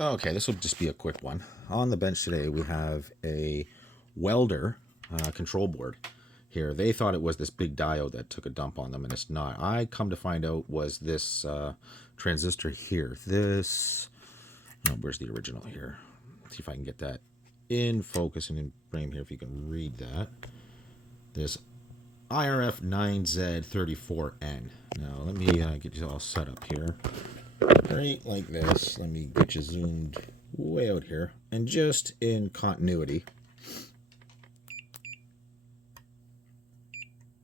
Okay, this will just be a quick one. On the bench today, we have a Welder control board here. They thought it was this big diode that took a dump on them, and it's not. I come to find out was this transistor here. This, oh, where's the original here? Let's see if I can get that in focus and in frame here, if you can read that. This IRF 9Z34N. Now, let me get you all set up here. Right like this. Let me get you zoomed way out here. And just in continuity.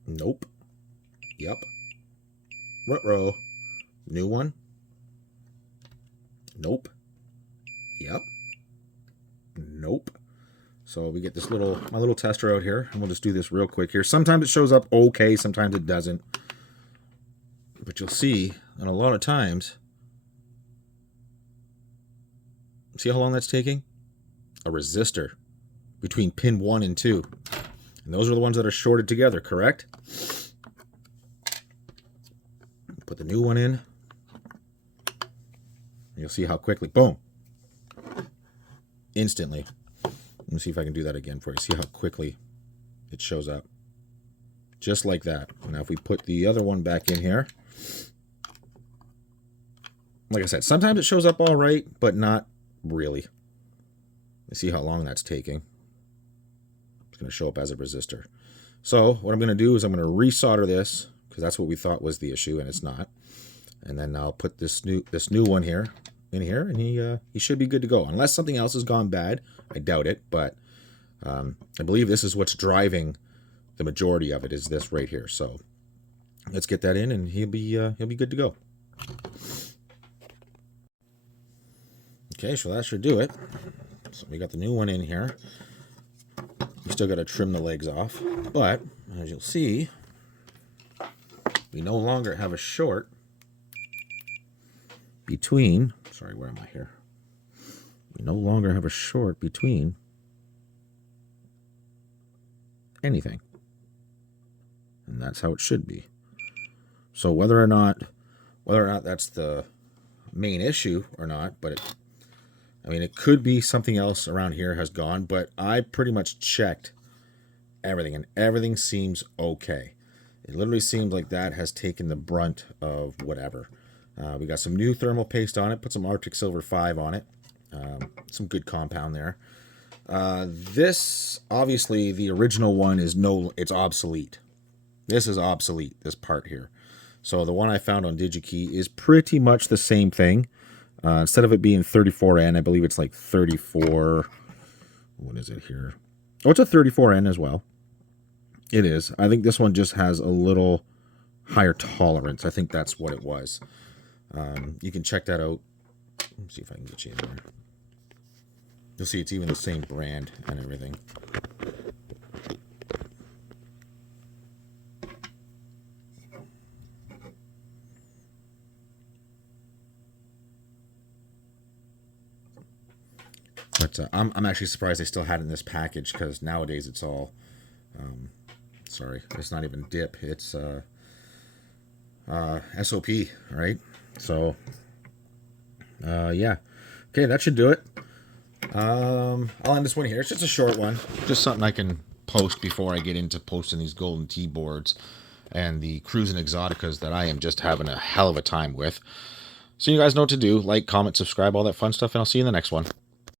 Nope. Yep. Ruh-roh. New one. Nope. Yep. Nope. So we get this my little tester out here, and we'll just do this real quick here. Sometimes it shows up okay, sometimes it doesn't. But you'll see, and a lot of times, see how long that's taking? A resistor between pin 1 and 2. And those are the ones that are shorted together, correct? Put the new one in. You'll see how quickly, boom. Instantly. Let me see if I can do that again for you. See how quickly it shows up. Just like that. Now if we put the other one back in here. Like I said, sometimes it shows up all right, but not really. You see how long that's taking. It's going to show up as a resistor. So what I'm going to do is I'm going to resolder this, because that's what we thought was the issue, and it's not. And then I'll put this new one here in here, and he should be good to go. Unless something else has gone bad. I doubt it, but I believe this is what's driving the majority of it, is this right here. So let's get that in, and he'll be good to go. Okay, so that should do it. So we got the new one in here. We still got to trim the legs off, but as you'll see, we no longer have a short between, sorry, where am I here? We no longer have a short between anything. And that's how it should be. So whether or not that's the main issue or not, but it could be something else around here has gone, but I pretty much checked everything, and everything seems okay. It literally seems like that has taken the brunt of whatever. We got some new thermal paste on it, put some Arctic Silver 5 on it. Some good compound there. This, obviously, the original one is it's obsolete. This is obsolete, this part here. So the one I found on DigiKey is pretty much the same thing. Instead of it being 34N, I believe it's like 34. What is it here? Oh, it's a 34N as well. It is. I think this one just has a little higher tolerance. I think that's what it was. You can check that out. Let me see if I can get you in there. You'll see it's even the same brand and everything. But I'm actually surprised they still had it in this package, because nowadays it's all, sorry, it's not even dip, it's SOP, right? So, yeah. Okay, that should do it. I'll end this one here. It's just a short one. Just something I can post before I get into posting these Golden Tee boards and the Cruisin' Exoticas that I am just having a hell of a time with. So you guys know what to do. Like, comment, subscribe, all that fun stuff, and I'll see you in the next one.